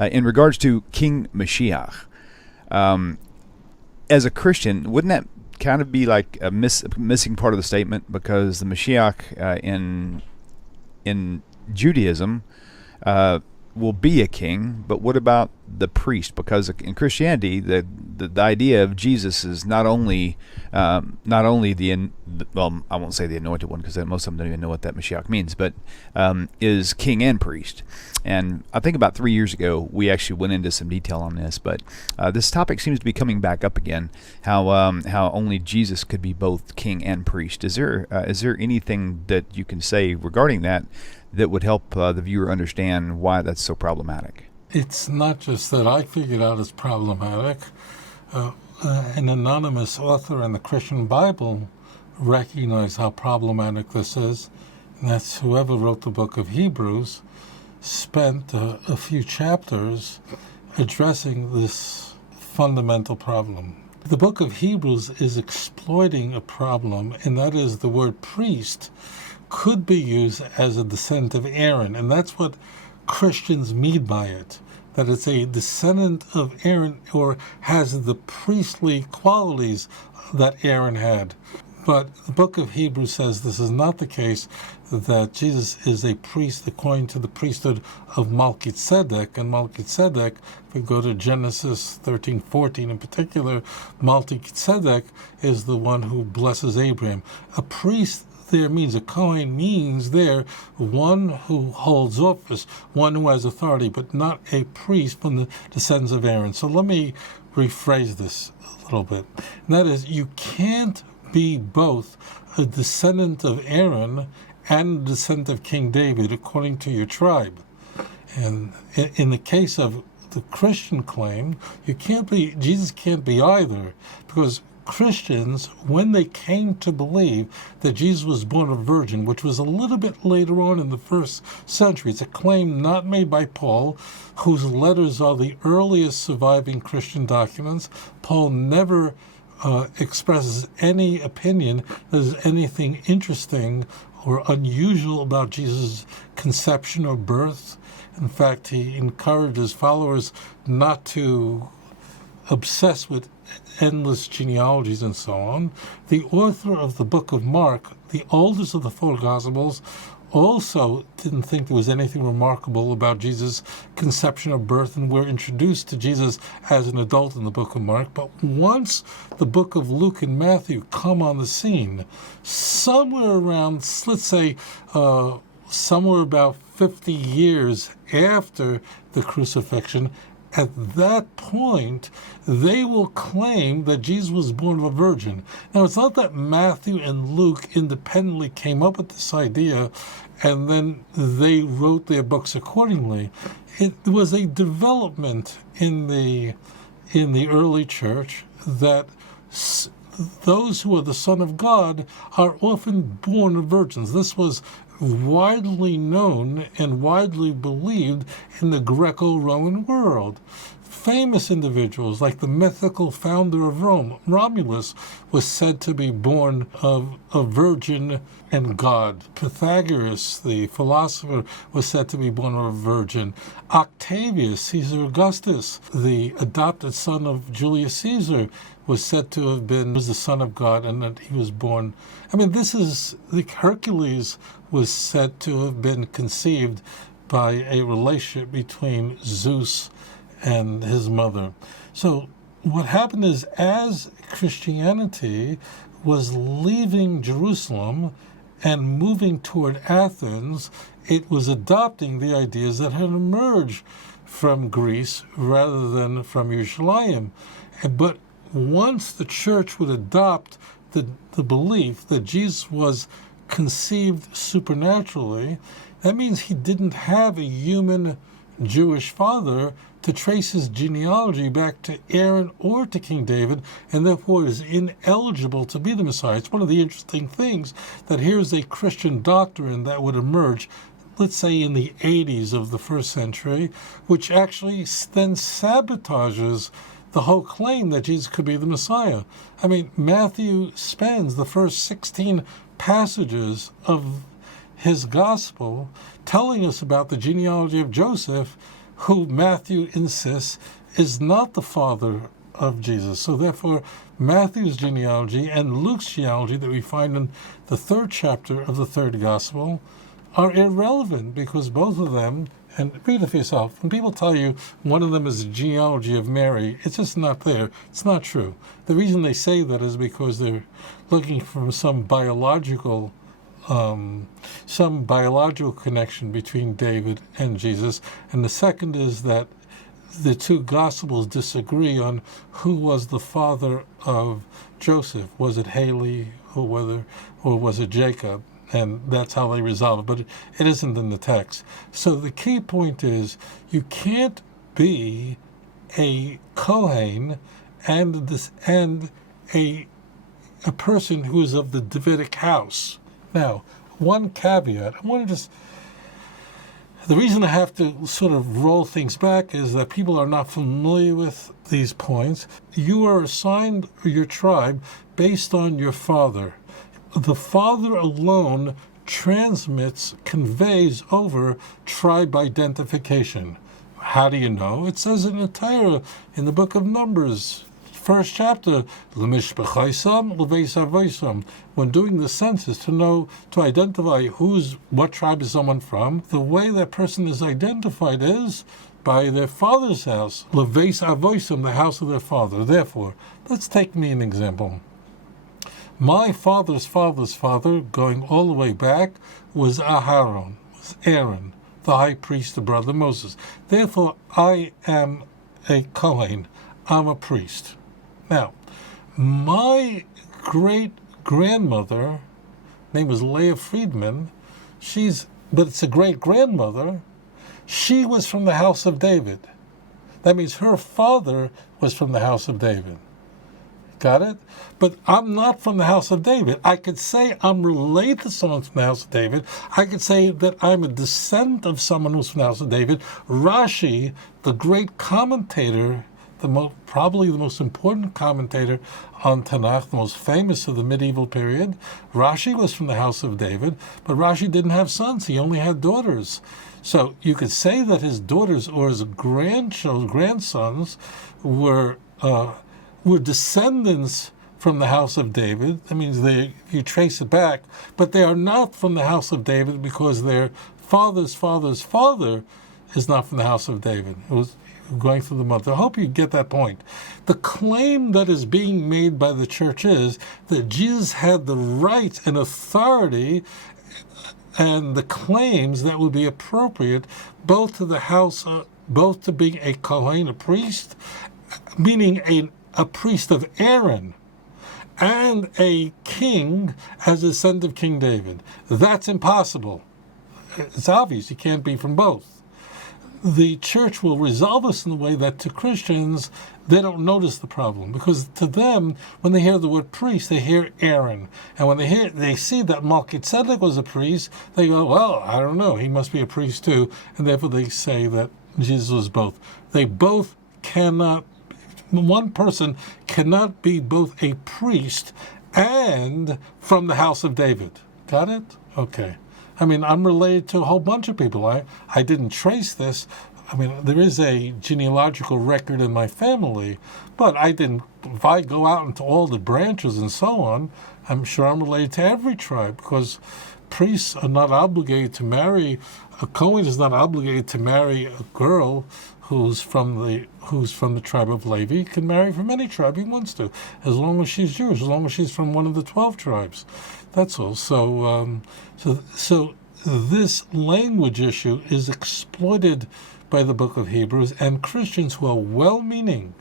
in regards to King Mashiach. As a Christian, wouldn't that kind of be like a missing part of the statement? Because the Mashiach in Judaism will be a king, but what about the priest? Because in Christianity, the idea of Jesus is not only the well, I won't say the anointed one, because most of them don't even know what that Mashiach means, but is king and priest. And I think about 3 years ago we actually went into some detail on this, but this topic seems to be coming back up again. How only Jesus could be both king and priest. Is there anything that you can say regarding that would help the viewer understand why that's so problematic? It's not just that I figured out it's problematic. An anonymous author in the Christian Bible recognized how problematic this is, and that's whoever wrote the book of Hebrews spent a few chapters addressing this fundamental problem. The book of Hebrews is exploiting a problem, and that is the word priest could be used as a descendant of Aaron, and that's what Christians mean by it, that it's a descendant of Aaron or has the priestly qualities that Aaron had. But the book of Hebrews says this is not the case, that Jesus is a priest according to the priesthood of Melchizedek. And Melchizedek, if we go to Genesis 13:14 in particular, Melchizedek is the one who blesses Abraham. A priest there means, a Kohen means there one who holds office, one who has authority, but not a priest from the descendants of Aaron. So let me rephrase this a little bit. And that is, you can't be both a descendant of Aaron and a descendant of King David according to your tribe. And in the case of the Christian claim, Jesus can't be either, because Christians, when they came to believe that Jesus was born a virgin, which was a little bit later on in the first century, it's a claim not made by Paul, whose letters are the earliest surviving Christian documents. Paul never expresses any opinion that there's anything interesting or unusual about Jesus' conception or birth. In fact, he encourages followers not to obsess with endless genealogies and so on. The author of the book of Mark, the oldest of the four Gospels, also didn't think there was anything remarkable about Jesus' conception or birth, and we're introduced to Jesus as an adult in the book of Mark. But once the book of Luke and Matthew come on the scene, somewhere around, let's say, somewhere about 50 years after the crucifixion, at that point, they will claim that Jesus was born of a virgin. Now, it's not that Matthew and Luke independently came up with this idea and then they wrote their books accordingly. It was a development in the early church that those who are the Son of God are often born of virgins. This was widely known and widely believed in the Greco-Roman world. Famous individuals like the mythical founder of Rome, Romulus, was said to be born of a virgin and God. Pythagoras, the philosopher, was said to be born of a virgin. Octavius, Caesar Augustus, the adopted son of Julius Caesar, was said to have been the son of God, and that he was born. I mean, Hercules was said to have been conceived by a relationship between Zeus and his mother. So what happened is, as Christianity was leaving Jerusalem and moving toward Athens, it was adopting the ideas that had emerged from Greece rather than from Jerusalem. But once the church would adopt the belief that Jesus was conceived supernaturally, that means he didn't have a human Jewish father to trace his genealogy back to Aaron or to King David, and therefore is ineligible to be the Messiah. It's one of the interesting things that here's a Christian doctrine that would emerge, let's say in the 80s of the first century, which actually then sabotages the whole claim that Jesus could be the Messiah. I mean, Matthew spends the first 16 passages of his gospel telling us about the genealogy of Joseph, who Matthew insists is not the father of Jesus. So therefore, Matthew's genealogy and Luke's genealogy that we find in the 3rd chapter of the 3rd gospel are irrelevant, because both of them, and read it for yourself, when people tell you one of them is the genealogy of Mary, it's just not there. It's not true. The reason they say that is because they're looking for some biological connection between David and Jesus. And the second is that the two Gospels disagree on who was the father of Joseph. Was it Haley or was it Jacob? And that's how they resolve it. But it isn't in the text. So the key point is you can't be a Kohen and a person who is of the Davidic house. Now, one caveat. The reason I have to sort of roll things back is that people are not familiar with these points. You are assigned your tribe based on your father. The father alone conveys over tribe identification. How do you know? It says in the Torah, in the book of Numbers, 1st chapter, when doing the census to identify what tribe is someone from, the way that person is identified is by their father's house, the house of their father. Therefore, let's take me an example. My father's father's father, going all the way back, was Aaron, the high priest, the brother Moses. Therefore, I am a Kohen. I'm a priest. Now, my great-grandmother, name was Leah Friedman, but it's a great-grandmother, she was from the house of David. That means her father was from the house of David. Got it? But I'm not from the house of David. I could say I'm related to someone from the house of David. I could say that I'm a descendant of someone who's from the house of David. Rashi, the great commentator, probably the most important commentator on Tanakh, the most famous of the medieval period, Rashi was from the house of David, but Rashi didn't have sons. He only had daughters. So you could say that his daughters or his grandsons were descendants from the house of David. That means you trace it back, but they are not from the house of David because their father's father's father is not from the house of David. It was going through the mother. I hope you get that point. The claim that is being made by the church is that Jesus had the right and authority and the claims that would be appropriate both to the house, both to being a Kohen, a priest, meaning a priest of Aaron, and a king as a descendant of King David. That's impossible. It's obvious you can't be from both. The church will resolve this in a way that to Christians, they don't notice the problem, because to them, when they hear the word priest, they hear Aaron. And when they see that Melchizedek was a priest, they go, well, I don't know, he must be a priest too. And therefore they say that Jesus was both. One person cannot be both a priest and from the house of David. Got it? Okay. I mean, I'm related to a whole bunch of people. I didn't trace this. I mean, there is a genealogical record in my family, but if I go out into all the branches and so on, I'm sure I'm related to every tribe, because priests are not obligated to marry, a Kohen is not obligated to marry a girl who's from the tribe of Levi. He can marry from any tribe he wants to, as long as she's Jewish, as long as she's from one of the 12 tribes. That's all. So this language issue is exploited by the book of Hebrews, and Christians who are well-meaning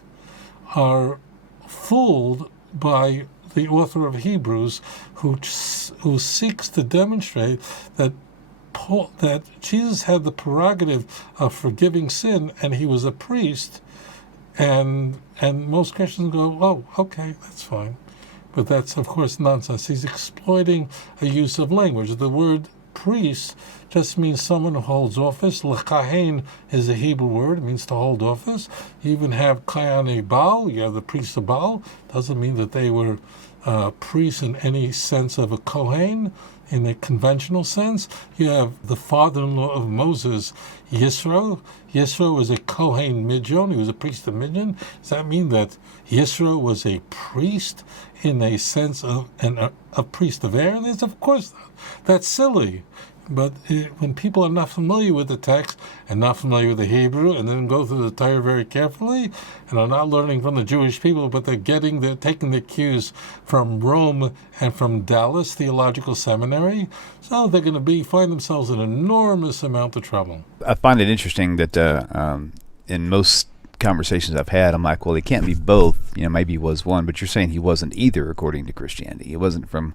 are fooled by the author of Hebrews, who seeks to demonstrate that Jesus had the prerogative of forgiving sin, and he was a priest, and most Christians go, oh, okay, that's fine. But that's, of course, nonsense. He's exploiting a use of language. The word priest just means someone who holds office. L'kahen is a Hebrew word. It means to hold office. You even have Kayane Baal. You have the priests of Baal. Doesn't mean that they were priest in any sense of a Kohen, in a conventional sense. You have the father-in-law of Moses, Yisro. Yisro was a Kohen Midyon. He was a priest of Midyon. Does that mean that Yisro was a priest in a sense of a priest of Aaron? Of course not. That's silly. But when people are not familiar with the text and not familiar with the Hebrew, and then go through the Torah very carefully, and are not learning from the Jewish people, but they're taking the cues from Rome and from Dallas Theological Seminary, so they're going to find themselves in an enormous amount of trouble. I find it interesting that in most conversations I've had, I'm like, well, he can't be both. Maybe he was one, but you're saying he wasn't either according to Christianity. He wasn't from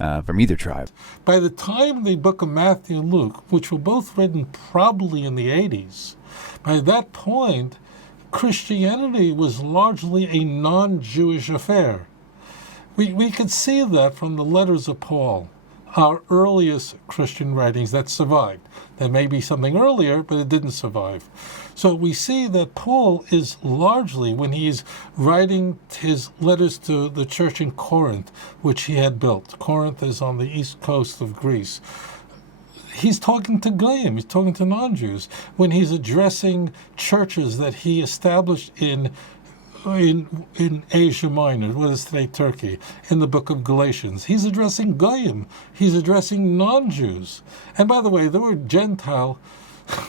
either tribe. By the time the book of Matthew and Luke, which were both written probably in the 80s, by that point, Christianity was largely a non-Jewish affair. We could see that from the letters of Paul, our earliest Christian writings that survived. There may be something earlier, but it didn't survive. So we see that Paul is largely, when he's writing his letters to the church in Corinth, which he had built. Corinth is on the east coast of Greece. He's talking to Goyim, he's talking to non-Jews. When he's addressing churches that he established in Asia Minor, what is today Turkey, in the book of Galatians, he's addressing Goyim, he's addressing non-Jews. And by the way, the word Gentile,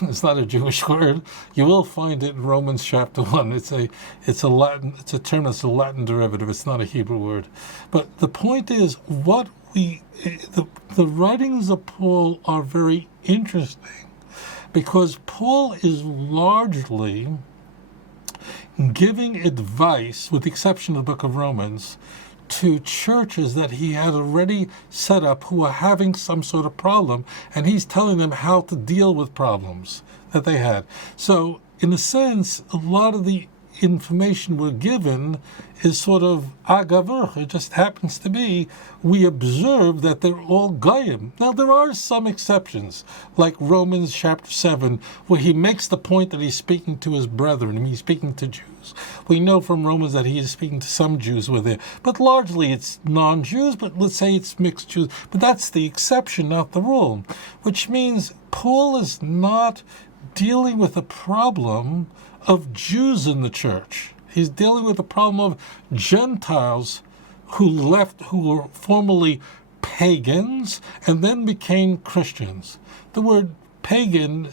it's not a Jewish word. You will find it in Romans chapter 1. It's a term that's a Latin derivative. It's not a Hebrew word. But the point is, the writings of Paul are very interesting, because Paul is largely giving advice, with the exception of the book of Romans, to churches that he had already set up who were having some sort of problem, and he's telling them how to deal with problems that they had. So, in a sense, a lot of the information we're given is sort of agavur. It just happens to be, we observe that they're all Goyim. Now, there are some exceptions, like Romans chapter 7, where he makes the point that he's speaking to his brethren, and he's speaking to Jews. We know from Romans that he is speaking to some Jews who are there, but largely it's non-Jews, but let's say it's mixed Jews. But that's the exception, not the rule, which means Paul is not dealing with a problem of Jews in the church. He's dealing with the problem of Gentiles who were formerly pagans and then became Christians. The word pagan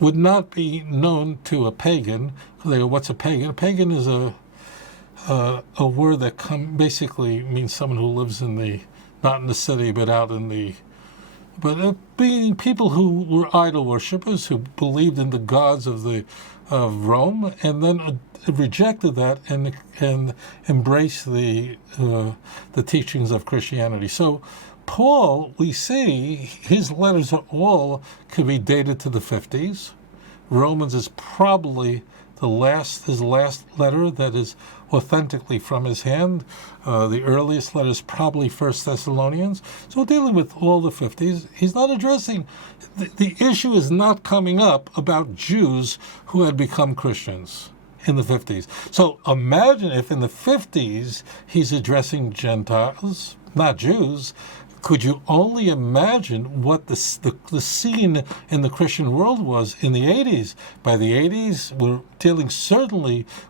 would not be known to a pagan. They go, what's a pagan? A pagan is a word that basically means someone who lives not in the city, but out in the, being people who were idol worshippers, who believed in the gods of Rome, and then rejected that and embraced the teachings of Christianity. So Paul, we see his letters could be dated to the 50s. Romans is probably his last letter that is authentically from his hand. The earliest letter is probably 1 Thessalonians. So dealing with all the 50s, he's not addressing, the issue is not coming up about Jews who had become Christians in the 50s. So imagine if in the 50s he's addressing Gentiles, not Jews. Could you only imagine what the scene in the Christian world was in the 80s? By the 80s,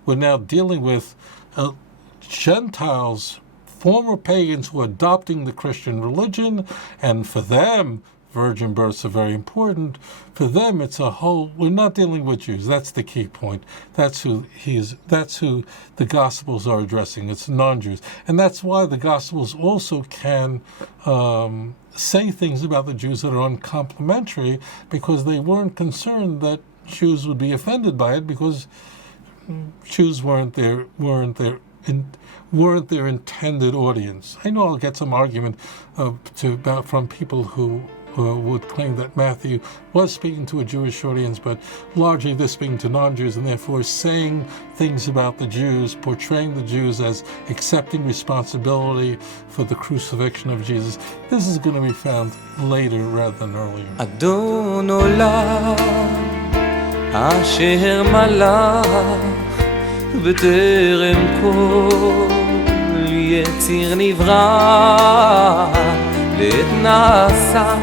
we're now dealing with Gentiles, former pagans who are adopting the Christian religion, and for them, virgin births are very important. For them, we're not dealing with Jews. That's the key point. That's who the Gospels are addressing. It's non-Jews. And that's why the Gospels also can say things about the Jews that are uncomplimentary, because they weren't concerned that Jews would be offended by it, because Jews weren't their intended audience. I know I'll get some argument from people who would claim that Matthew was speaking to a Jewish audience, but largely they're speaking to non-Jews, and therefore saying things about the Jews, portraying the Jews as accepting responsibility for the crucifixion of Jesus. This is going to be found later rather than earlier. אדון עולם אשר מלך בטרם כל יציר נברא ועת נעשה